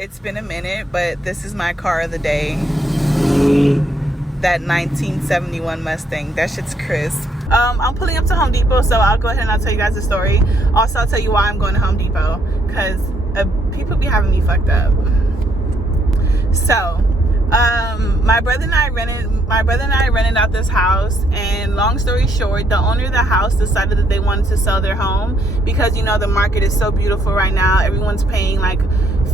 It's been a minute, but this is my car of the day. That 1971 Mustang. That shit's crisp. I'm pulling up to Home Depot, so I'll go ahead and I'll tell you guys the story. Also, I'll tell you why I'm going to Home Depot, because people be having me fucked up. So, my brother and I rented out this house, and long story short, the owner of the house decided that they wanted to sell their home because, you know, the market is so beautiful right now. Everyone's paying like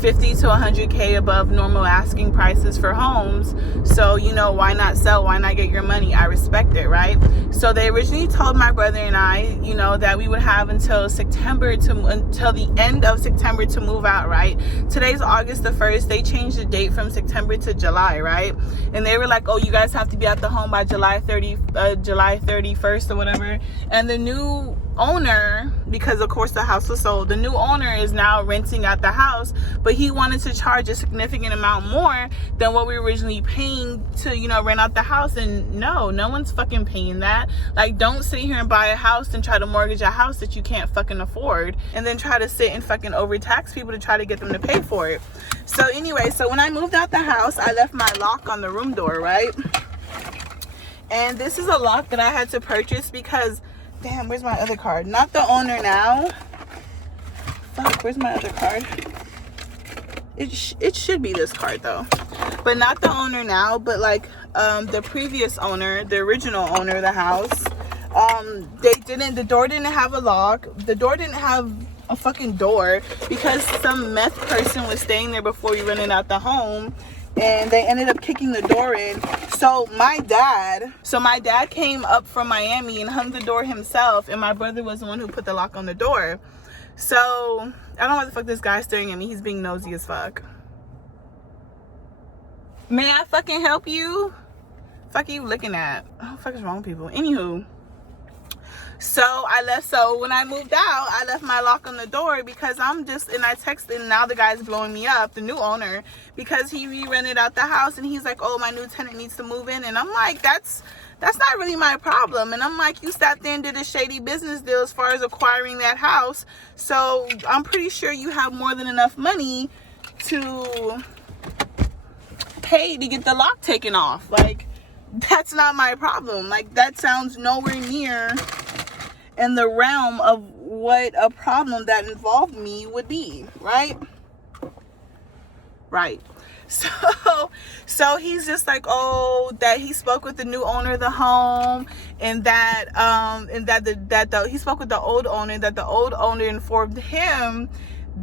50 to 100K above normal asking prices for homes. So, you know, why not sell? Why not get your money? I respect it, right? So they originally told my brother and I, you know, that we would have until the end of September to move out, right? Today's August the 1st. They changed the date from September to July, right? And they were like, oh, you guys have to be at the home by July 31st or whatever. And the new owner, because of course the house was sold, the new owner is now renting out the house, but he wanted to charge a significant amount more than what we were originally paying to, you know, rent out the house. And no one's fucking paying that. Like, don't sit here and buy a house and try to mortgage a house that you can't fucking afford, and then try to sit and fucking overtax people to try to get them to pay for it. So anyway, so when I moved out the house, I left my lock on the room door, right? And this is a lock that I had to purchase because, damn, where's my other card? Not the owner now. Fuck, where's my other card? It should be this card though. But not the owner now, but like the previous owner, the original owner of the house. The door didn't have a lock. The door didn't have a fucking door because some meth person was staying there before we rented out the home, and they ended up kicking the door in. So my dad came up from Miami and hung the door himself, and my brother was the one who put the lock on the door. So I don't know what the fuck this guy's staring at me. He's being nosy as fuck. May I fucking help you? Fuck are you looking at? What the fuck is wrong with people? Anywho, so when I moved out, I left my lock on the door because I texted, and now the guy's blowing me up, the new owner, because he re-rented out the house, and he's like, oh, my new tenant needs to move in. And I'm like, that's not really my problem. And I'm like, you sat there and did a shady business deal as far as acquiring that house, so I'm pretty sure you have more than enough money to pay to get the lock taken off. Like, that's not my problem. Like, that sounds nowhere near in the realm of what a problem that involved me would be, right? Right. So he's just like, oh, that he spoke with the new owner of the home, and that he spoke with the old owner, that the old owner informed him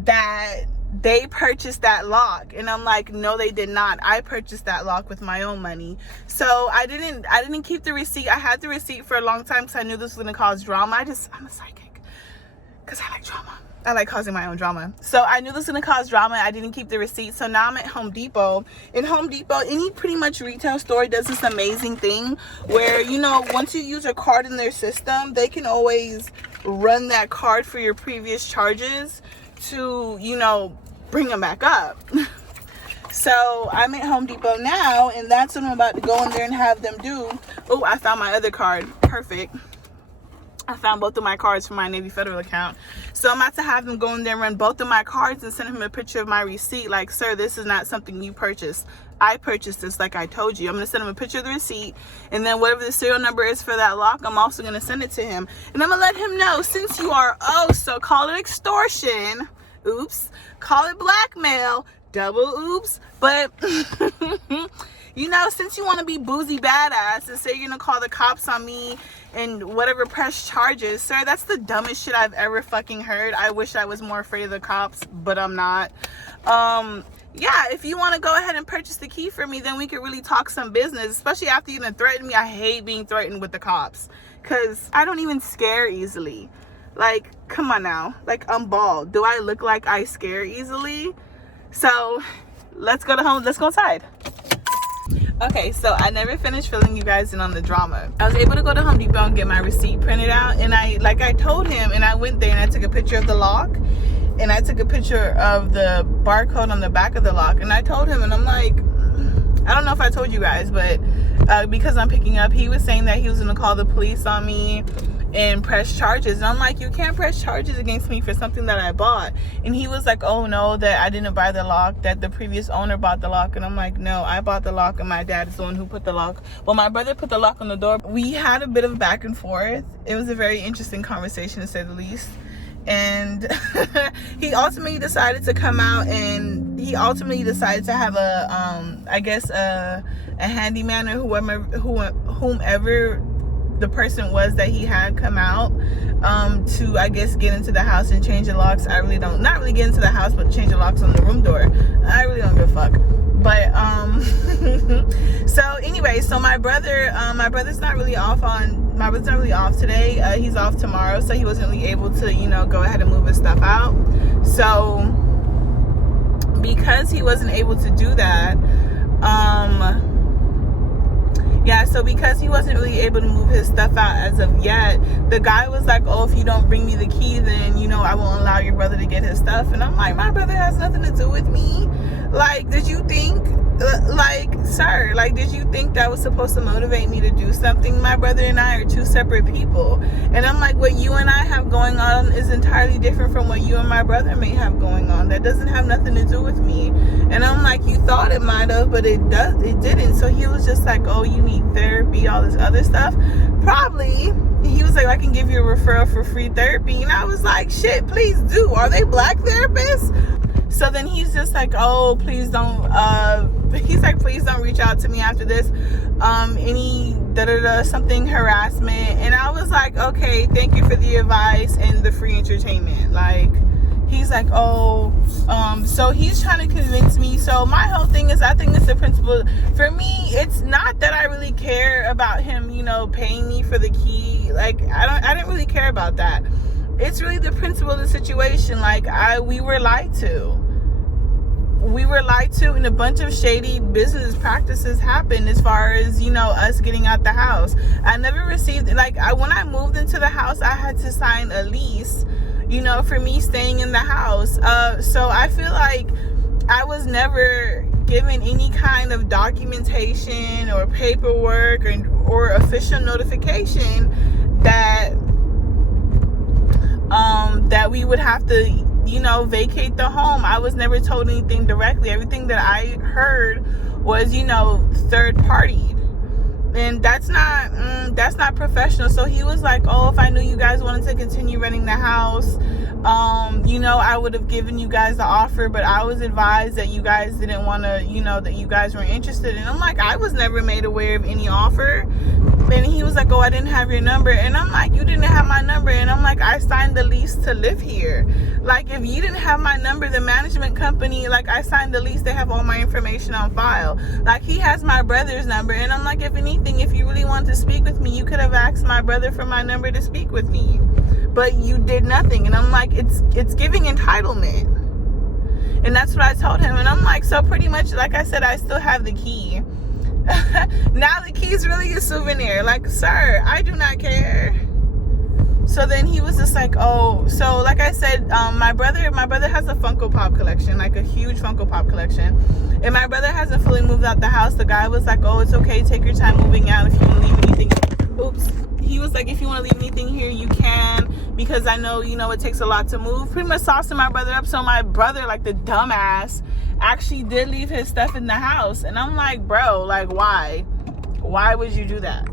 that they purchased that lock. And I'm like, no, they did not. I purchased that lock with my own money. So I didn't keep the receipt. I had the receipt for a long time because I knew this was going to cause drama. I'm a psychic because I like drama. I like causing my own drama. So I knew this was going to cause drama. I didn't keep the receipt. So now I'm at Home Depot. In Home Depot, any pretty much retail store does this amazing thing where, you know, once you use a card in their system, they can always run that card for your previous charges to, you know, bring them back up. So I'm at Home Depot now, and that's what I'm about to go in there and have them do. Oh, I found my other card. Perfect. I found both of my cards from my Navy Federal account. So I'm about to have them go in there and run both of my cards and send him a picture of my receipt. Like, sir, this is not something you purchased. I purchased this like I told you. I'm going to send him a picture of the receipt. And then whatever the serial number is for that lock, I'm also going to send it to him. And I'm going to let him know, since you are, so call it extortion. Oops. Call it blackmail. Double oops. But... you know, since you want to be boozy badass and say you're going to call the cops on me and whatever press charges, sir, that's the dumbest shit I've ever fucking heard. I wish I was more afraid of the cops, but I'm not. Yeah, if you want to go ahead and purchase the key for me, then we could really talk some business, especially after you done threatened me. I hate being threatened with the cops because I don't even scare easily. Like, come on now. Like, I'm bald. Do I look like I scare easily? So let's go inside. Okay, so I never finished filling you guys in on the drama. I was able to go to Home Depot and get my receipt printed out, and like I told him, and I went there and I took a picture of the lock, and I took a picture of the barcode on the back of the lock, and I told him, and I'm like, I don't know if I told you guys, but because I'm picking up, he was saying that he was gonna call the police on me, and press charges. And I'm like, you can't press charges against me for something that I bought. And he was like, oh no, that I didn't buy the lock, that the previous owner bought the lock. And I'm like, no, I bought the lock and my dad is the one who put the lock. Well, my brother put the lock on the door. We had a bit of back and forth. It was a very interesting conversation, to say the least. And he ultimately decided to come out, and he ultimately decided to have a handyman or whomever the person was that he had come out to, I guess, get into the house and change the locks. I really don't, not really get into the house, but change the locks on the room door. I really don't give a fuck. But so anyway, so my brother's not really off today. He's off tomorrow, so he wasn't really able to, go ahead and move his stuff out. So because he wasn't able to do that, because he wasn't really able to move his stuff out as of yet, the guy was like, oh, if you don't bring me the key, then, I won't allow your brother to get his stuff. And I'm like, my brother has nothing to do with me. Like, did you think, sir, did you think that was supposed to motivate me to do something? My brother and I are two separate people. And I'm like, what you and I have going on is entirely different from what you and my brother may have going on. That doesn't have nothing to do with me. And I'm like, you thought it might have, but it didn't. So he was just like, oh, you need therapy, all this other stuff. Probably. He was like, I can give you a referral for free therapy. And I was like, shit, please do. Are they black therapists? So then he's just like, oh, please don't, please don't reach out to me after this, any something harassment. And I was like, okay, thank you for the advice and the free entertainment. He's like, oh, so he's trying to convince me. So my whole thing is, I think it's the principle. For me, it's not that I really care about him, paying me for the key. I didn't really care about that. It's really the principle of the situation. We were lied to. And a bunch of shady business practices happened as far as, us getting out the house. I never received, when I moved into the house, I had to sign a lease, for me staying in the house. So I feel like I was never given any kind of documentation or paperwork or official notification that we would have to, vacate the home. I was never told anything directly. Everything that I heard was, third party. And that's not professional. So he was like, oh, if I knew you guys wanted to continue renting the house, I would have given you guys the offer, but I was advised that you guys didn't want to, that you guys weren't interested. And I'm like, I was never made aware of any offer. And he was like, oh, I didn't have your number. And I'm like, you didn't have my number. And I'm like, I signed the lease to live here. If you didn't have my number, the management company, I signed the lease, they have all my information on file. He has my brother's number. And I'm like, if anything, if you really wanted to speak with me, you could have asked my brother for my number to speak with me. But you did nothing. And I'm like, it's giving entitlement. And that's what I told him. And I'm like, so pretty much, like I said, I still have the key. Now the key is really a souvenir. Sir, I do not care. So then he was just like, oh, so like I said, my brother has a Funko Pop collection, a huge Funko Pop collection. And my brother hasn't fully moved out the house. The guy was like, oh, it's okay, take your time moving out. If you want to leave anything, he was like, if you want to leave anything here, you can, because I know, it takes a lot to move. Pretty much saucing my brother up. So my brother, the dumbass, actually did leave his stuff in the house. And I'm like, bro, why would you do that?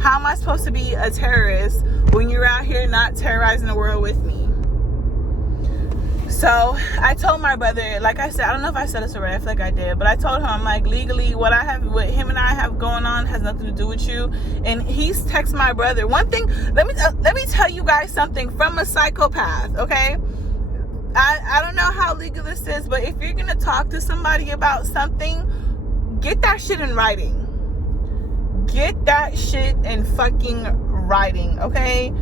How am I supposed to be a terrorist when you're out here not terrorizing the world with me? So I told my brother, like I said, I don't know if I said this already, I feel like I did, but I told him, I'm like, legally, what him and I have going on has nothing to do with you. And he's texted my brother. One thing, let me tell you guys something from a psychopath, okay? I don't know how legal this is, but if you're gonna talk to somebody about something, get that shit in writing. Get that shit in fucking writing, okay?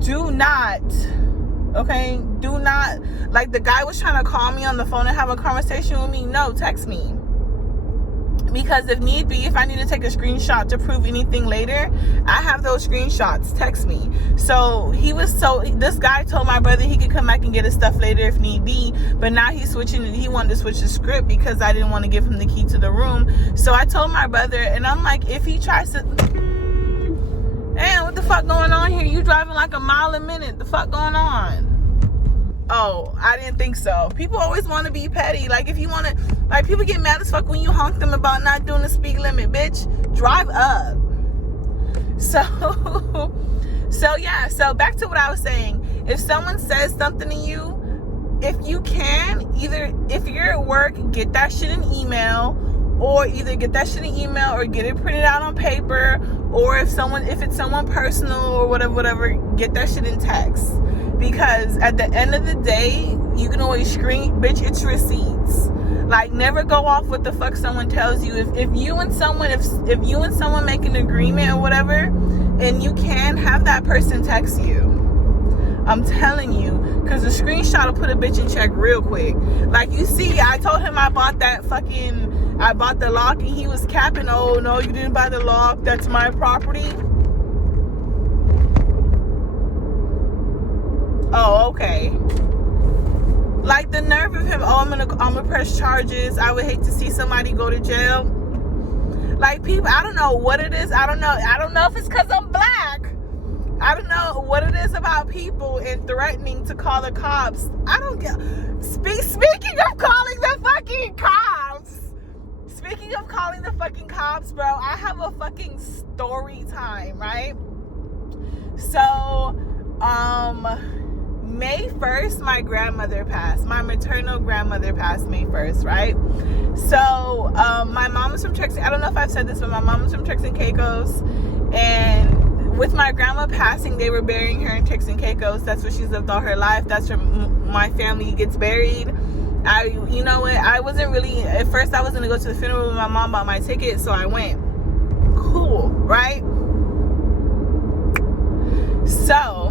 Do not, the guy was trying to call me on the phone and have a conversation with me. No, text me. Because if need be, if I need to take a screenshot to prove anything later, I have those screenshots. Text me. So this guy told my brother he could come back and get his stuff later if need be, but now he wanted to switch the script because I didn't want to give him the key to the room. So I told my brother, and I'm like, if he tries to, damn, what the fuck going on here? You driving like a mile a minute. The fuck going on? Oh, I didn't think so. People always want to be petty. Like, if you want to, like, people get mad as fuck when you honk them about not doing the speed limit. Bitch, drive up. So yeah, so back to what I was saying. If someone says something to you, if you can, either if you're at work, get that shit in email, or either get that shit in email or get it printed out on paper, or if it's someone personal or whatever, get that shit in text. Because at the end of the day, you can always screen, bitch, it's receipts. Like, never go off what the fuck someone tells you. If you and someone make an agreement or whatever, and you can have that person text you. I'm telling you, because the screenshot will put a bitch in check real quick. Like, you see, I told him I bought the lock, and he was capping. Oh no, you didn't buy the lock, that's my property. Oh, okay. Like, the nerve of him. Oh, I'm gonna press charges. I would hate to see somebody go to jail. Like, people, I don't know what it is. I don't know if it's because I'm black. I don't know what it is about people and threatening to call the cops. I don't get. Speaking of calling the fucking cops. Speaking of calling the fucking cops, bro, I have a fucking story time, right? So, May 1st, my grandmother passed. My maternal grandmother passed May 1st, right? So, my mom was from Turks. I don't know if I've said this, but my mom was from Turks and Caicos. And with my grandma passing, they were burying her in Turks and Caicos. That's where she's lived all her life. That's where my family gets buried. You know what? I wasn't really, at first I was going to go to the funeral when my mom bought my ticket, so I went. Cool, right? So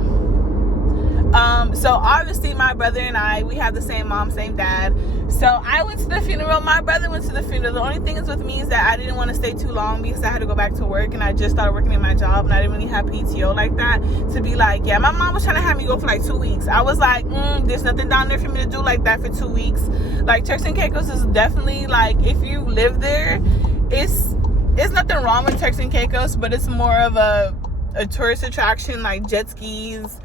obviously my brother and I, we have the same mom, same dad. So I went to the funeral. My brother went to the funeral. The only thing is with me is that I didn't want to stay too long because I had to go back to work, and I just started working in my job, and I didn't really have PTO like that to be like, yeah, my mom was trying to have me go for like 2 weeks. I was like, there's nothing down there for me to do like that for 2 weeks. Like, Turks and Caicos is definitely, like, if you live there, it's nothing wrong with Turks and Caicos, but it's more of a tourist attraction, like jet skis,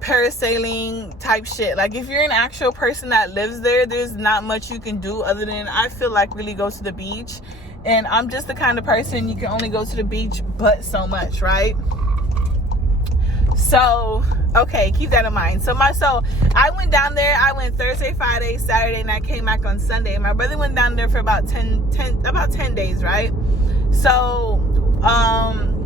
parasailing type shit. Like, if you're an actual person that lives there, there's not much you can do other than, I feel like, really go to the beach. And I'm just the kind of person, you can only go to the beach but so much, right? So, okay, keep that in mind. So I went down there. I went Thursday, Friday, Saturday, and I came back on Sunday. My brother went down there for about 10 days, right? So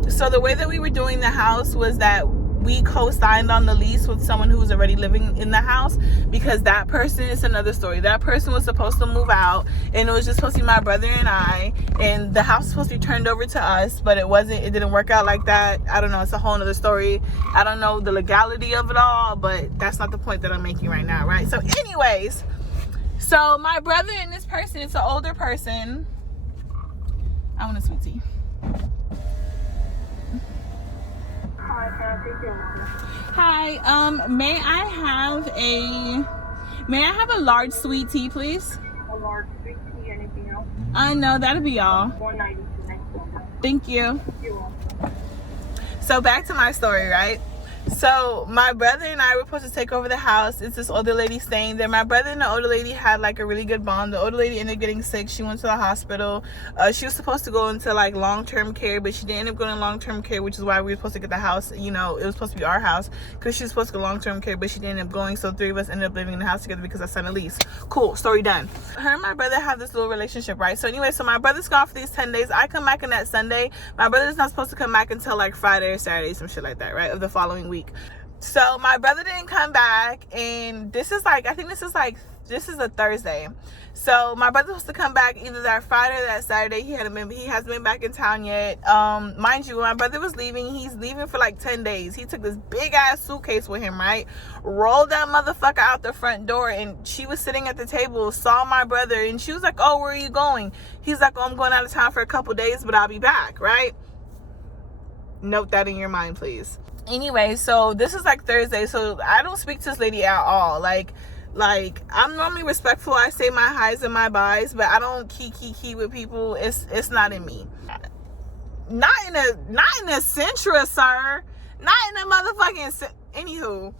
the way that we were doing the house was that we co-signed on the lease with someone who was already living in the house, because that person, is another story. That person was supposed to move out, and it was just supposed to be my brother and I, and the house was supposed to be turned over to us, but it didn't work out like that. I don't know, it's a whole nother story. I don't know the legality of it all, but that's not the point that I'm making right now, right? So anyways, so my brother and this person, it's an older person. I want a sweet tea. Hi, may I have a large sweet tea, please? A large sweet tea, anything else? No, that'll be all. $1.90. Thank you. You're welcome. So back to my story, right? So my brother and I were supposed to take over the house. It's this older lady staying there. My brother and the older lady had like a really good bond. The older lady ended up getting sick. She went to the hospital. She was supposed to go into like long-term care, but she didn't end up going to long-term care, which is why we were supposed to get the house. You know, it was supposed to be our house because she was supposed to go long-term care, but she didn't end up going. So 3 of us ended up living in the house together because I signed a lease. Cool, story done. Her and my brother have this little relationship, right? So anyway, so my brother's gone for these 10 days. I come back on that Sunday. My brother's not supposed to come back until like Friday or Saturday, some shit like that, right? Of the following week. So my brother didn't come back, and this is a Thursday. So my brother was to come back either that Friday or that Saturday. He hasn't been back in town yet. Mind you, when my brother was leaving, he's leaving for like 10 days. He took this big ass suitcase with him, right? Rolled that motherfucker out the front door, and she was sitting at the table, saw my brother, and she was like, oh, where are you going? He's like, oh, I'm going out of town for a couple days, but I'll be back, right? Note that in your mind, please. Anyway, so this is like Thursday, so I don't speak to this lady at all. Like I'm normally respectful. I say my highs and my byes, but I don't key with people. It's not in me. Not in a Sentra, sir. Not in the motherfucking... Anywho.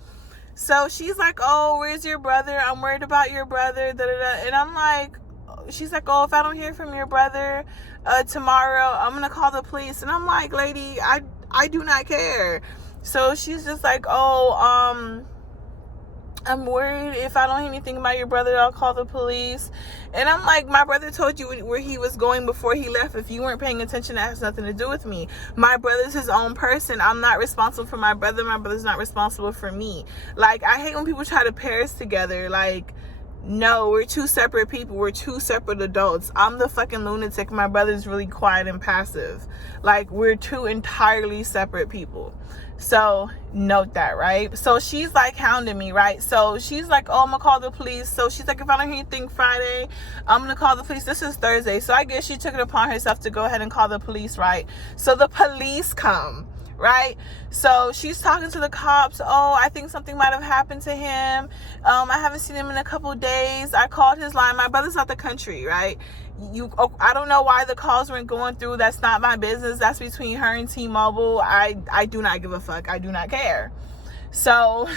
So she's like, oh, where's your brother? I'm worried about your brother. Da, da, da. And I'm like, she's like, oh, if I don't hear from your brother tomorrow, I'm going to call the police. And I'm like, lady, I do not care. So she's just like, oh, I'm worried if I don't hear anything about your brother, I'll call the police. And I'm like, my brother told you where he was going before he left. If you weren't paying attention, that has nothing to do with me. My brother's his own person. I'm not responsible for my brother. My brother's not responsible for me. Like, I hate when people try to pair us together. Like, no, we're two separate people. We're two separate adults. I'm the fucking lunatic. My brother's really quiet and passive. Like, we're two entirely separate people. So note that, right? So she's like hounding me, right? So she's like, oh, I'm gonna call the police. So she's like, if I don't hear anything Friday, I'm gonna call the police. This is Thursday. So I guess she took it upon herself to go ahead and call the police, right? So the police come, right? So she's talking to the cops. Oh, I think something might have happened to him. I haven't seen him in a couple of days. I called his line. My brother's out the country, right? I don't know why the calls weren't going through. That's not my business. That's between her and T-Mobile. I do not give a fuck. I do not care. So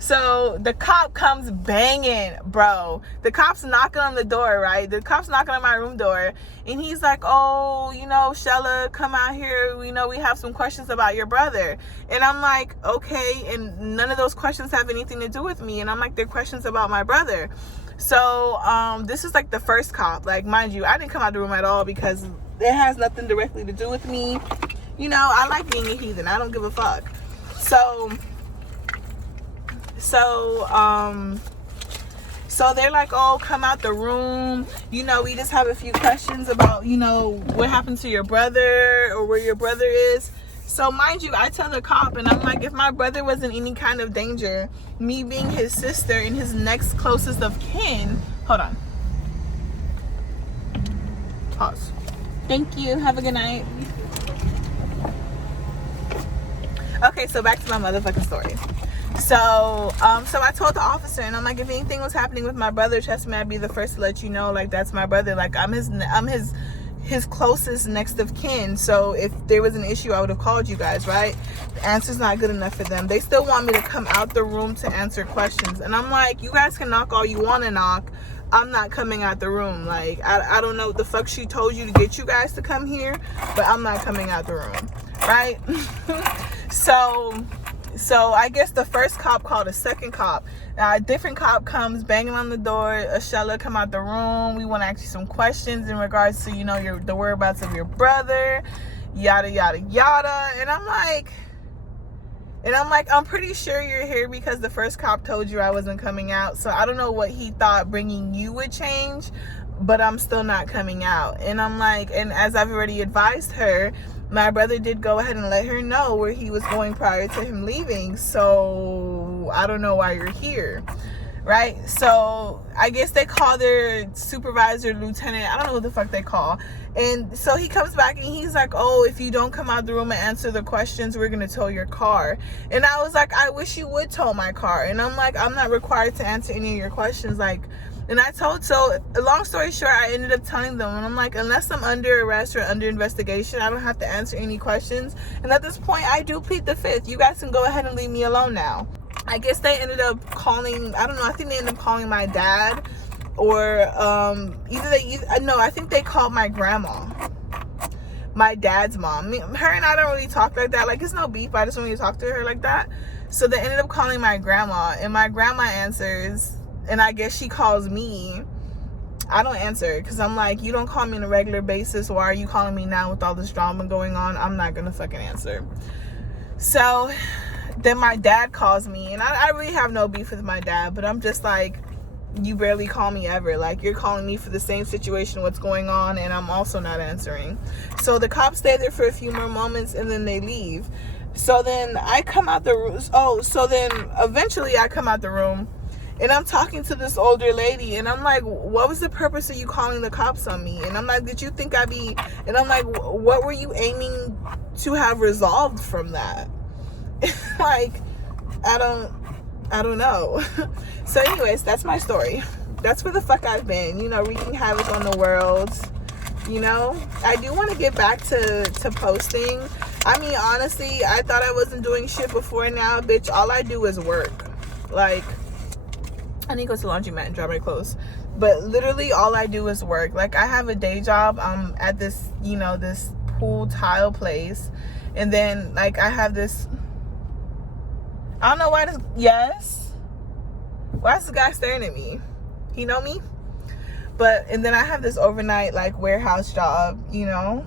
so the cop comes banging, bro. The cop's knocking on the door, right? The cop's knocking on my room door, and he's like, oh, you know, Schella, come out here. We know we have some questions about your brother. And I'm like, okay. And none of those questions have anything to do with me. And I'm like, they're questions about my brother. So this is like the first cop. Like, mind you, I didn't come out the room at all because it has nothing directly to do with me. You know, I like being a heathen. I don't give a fuck. So they're like, oh, come out the room. You know, we just have a few questions about, you know, what happened to your brother or where your brother is. So mind you, I tell the cop, and I'm like, if my brother was in any kind of danger, me being his sister and his next closest of kin. Hold on. Pause. Thank you. Have a good night. Okay, so back to my motherfucking story. So I told the officer, and I'm like, if anything was happening with my brother, trust me, I'd be the first to let you know. Like, that's my brother. Like, I'm his closest next of kin. So if there was an issue, I would have called you guys, right? The answer's not good enough for them. They still want me to come out the room to answer questions, and I'm like, you guys can knock all you want to knock. I'm not coming out the room. Like, I don't know what the fuck she told you to get you guys to come here, but I'm not coming out the room, right? So I guess the first cop called a second cop. A different cop comes banging on the door. Schella, come out the room. We want to ask you some questions in regards to, you know, the whereabouts of your brother, yada, yada, yada. And I'm like, I'm pretty sure you're here because the first cop told you I wasn't coming out. So I don't know what he thought bringing you would change, but I'm still not coming out. And I'm like, and as I've already advised her, my brother did go ahead and let her know where he was going prior to him leaving. So I don't know why you're here, right? So I guess they call their supervisor, lieutenant. I don't know what the fuck they call. And so he comes back and he's like, oh, if you don't come out the room and answer the questions, we're going to tow your car. And I was like, I wish you would tow my car. And I'm like, I'm not required to answer any of your questions. Like, and so long story short, I ended up telling them, and I'm like, unless I'm under arrest or under investigation, I don't have to answer any questions. And at this point, I do plead the fifth. You guys can go ahead and leave me alone now. I guess they ended up calling, I don't know, I think they ended up calling my dad, or I think they called my grandma, my dad's mom. Her and I don't really talk like that. Like, it's no beef, I just don't really talk to her like that. So they ended up calling my grandma, and my grandma answers. And I guess she calls me. I don't answer because I'm like, you don't call me on a regular basis. Why are you calling me now with all this drama going on? I'm not going to fucking answer. So then my dad calls me, and I really have no beef with my dad, but I'm just like, you barely call me ever. Like, you're calling me for the same situation, what's going on, and I'm also not answering. So the cops stay there for a few more moments, and then they leave. So then I come out the room. So then eventually I come out the room. And I'm talking to this older lady, and I'm like, what was the purpose of you calling the cops on me? And I'm like, did you think I'd be, and I'm like, what were you aiming to have resolved from that? Like, I don't know. So anyways, that's my story. That's where the fuck I've been, you know, wreaking havoc on the world. You know, I do want to get back to posting. I mean, honestly, I thought I wasn't doing shit before. Now, bitch, all I do is work. Like, I need to go to the laundromat and dry my clothes. But literally, all I do is work. Like, I have a day job. I'm at this, you know, this pool tile place. And then, like, I have this... I don't know why this... Yes? Why is this guy staring at me? He know me? But, and then I have this overnight, like, warehouse job, you know?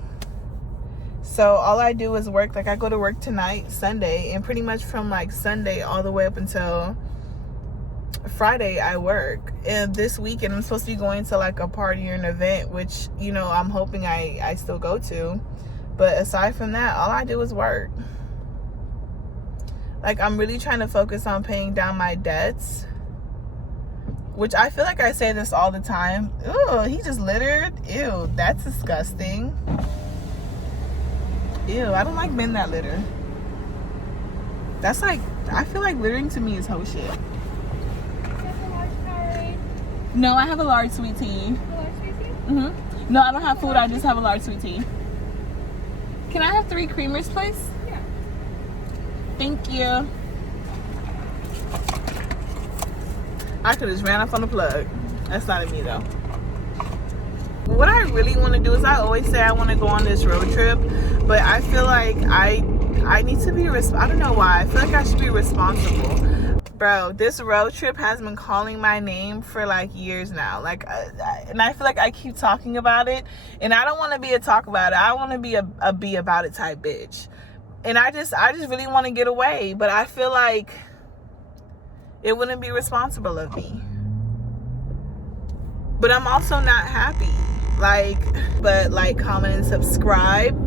So all I do is work. Like, I go to work tonight, Sunday, and pretty much from like Sunday all the way up until Friday I work. And this weekend I'm supposed to be going to like a party or an event, which, you know, I'm hoping I still go to. But aside from that, all I do is work. Like, I'm really trying to focus on paying down my debts, which I feel like I say this all the time. Ooh, he just littered. Ew, that's disgusting. Ew, I don't like men that litter. That's like, I feel like littering to me is hoe shit. No, I have a large sweet tea. A large sweet tea? Mm-hmm. No, I don't have food. I just have a large sweet tea. Can I have 3 creamers, please? Yeah. Thank you. I could have just ran off on the plug. That's not in me, though. What I really want to do is, I always say I want to go on this road trip, but I feel like I need to be I don't know why. I feel like I should be responsible. Bro, this road trip has been calling my name for like years now. Like, and I feel like I keep talking about it, and I don't want to be a talk about it. I want to be a be about it type bitch. And I just really want to get away, but I feel like it wouldn't be responsible of me. But I'm also not happy. Like, comment, and subscribe.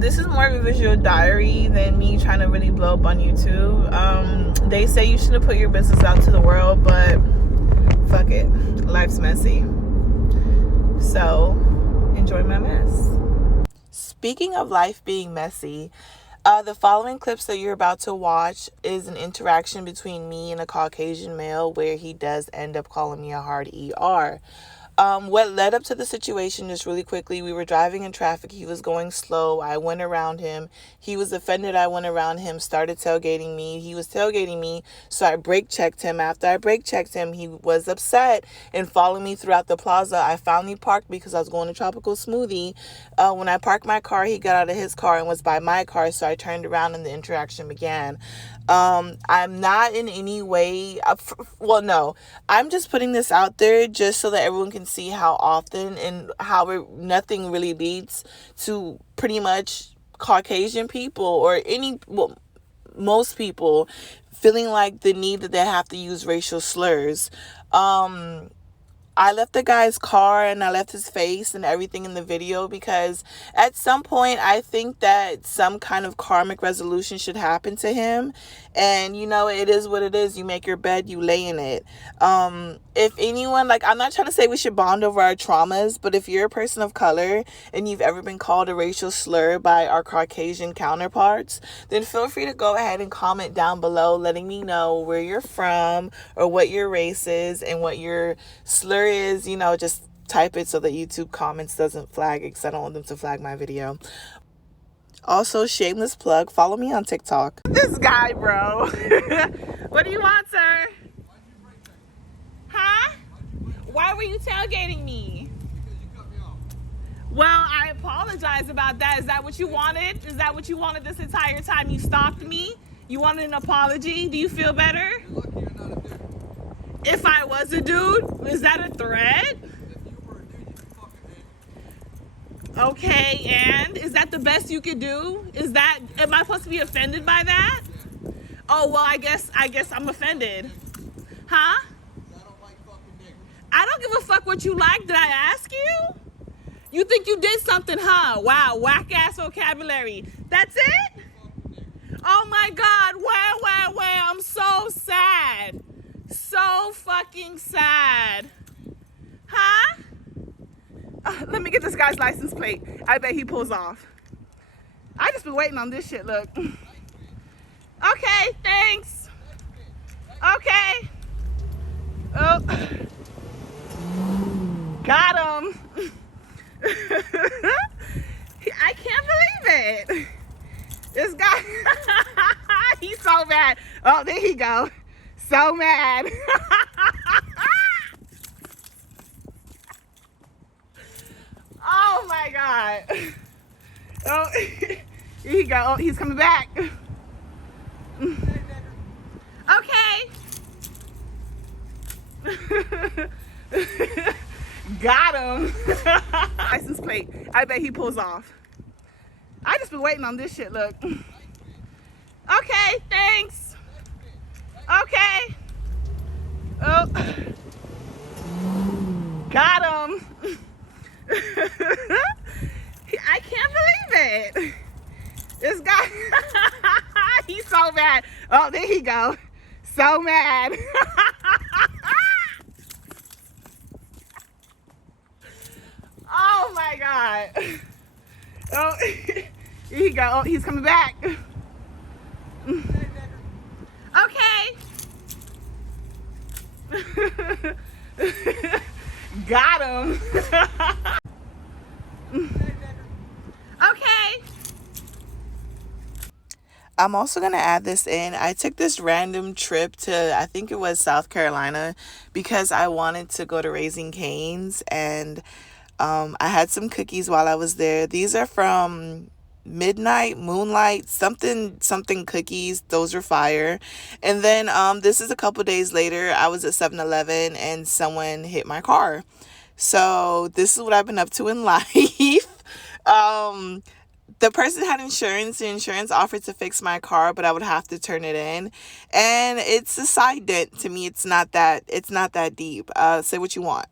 This is more of a visual diary than me trying to really blow up on YouTube. They say you shouldn't put your business out to the world, but fuck it. Life's messy. So, enjoy my mess. Speaking of life being messy, the following clips that you're about to watch is an interaction between me and a Caucasian male where he does end up calling me a hard ER. What led up to the situation, just really quickly, we were driving in traffic. He was going slow. I went around him. He was offended. I went around him, started tailgating me. He was tailgating me, so I brake checked him. After I brake checked him, he was upset and followed me throughout the plaza. I finally parked because I was going to Tropical Smoothie. When I parked my car, he got out of his car and was by my car, so I turned around and the interaction began. I'm not in any way, no, I'm just putting this out there just so that everyone can see how often and how nothing really leads to pretty much Caucasian people or most people feeling like the need that they have to use racial slurs. I left the guy's car and I left his face and everything in the video because at some point I think that some kind of karmic resolution should happen to him. And, you know, it is what it is. You make your bed, you lay in it. If anyone, like, I'm not trying to say we should bond over our traumas, but if you're a person of color and you've ever been called a racial slur by our Caucasian counterparts, then feel free to go ahead and comment down below letting me know where you're from or what your race is and what your slur is. You know, just type it so that YouTube comments doesn't flag it because I don't want them to flag my video. Also, shameless plug, follow me on TikTok. This guy, bro. What do you want, sir? Huh? Why were you tailgating me? Because you cut me off. Well, I apologize about that. Is that what you wanted? Is that what you wanted this entire time? You stalked me? You wanted an apology? Do you feel better? You're lucky you're not a dude. If I was a dude, is that a threat? If you were a dude, you'd be fucking dead. Okay, and is that the best you could do? Am I supposed to be offended by that? Yeah. Oh, well, I guess I'm offended. Huh? I don't like fucking niggers. I don't give a fuck what you like. Did I ask you? You think you did something, huh? Wow, whack-ass vocabulary. That's it? Oh, my God. Wow. I'm so sad. So fucking sad. Huh? Let me get this guy's license plate. I bet he pulls off. I just been waiting on this shit, look. Okay, thanks. Okay. Oh. Got him. I can't believe it. This guy, he's so mad. Oh, there he go. So mad. Oh my God. Oh, here he go. Oh, he's coming back. Okay. Got him. License plate. I bet he pulls off. I just been waiting on this shit, look. Okay, thanks. Okay. Oh. Got him. I can't believe it. This guy, he's so mad. Oh, there he go. So mad. Oh my God. Oh, here he go. Oh, he's coming back. Okay. Got him. Okay. I'm also going to add this in. I took this random trip to, I think it was South Carolina, because I wanted to go to Raising Cane's, and I had some cookies while I was there. These are from Moonlight, something cookies. Those are fire. And then this is a couple days later. I was at 7-Eleven and someone hit my car. So this is what I've been up to in life. The person had insurance. The insurance offered to fix my car, but I would have to turn it in. And it's a side dent to me. It's not that deep. Say what you want.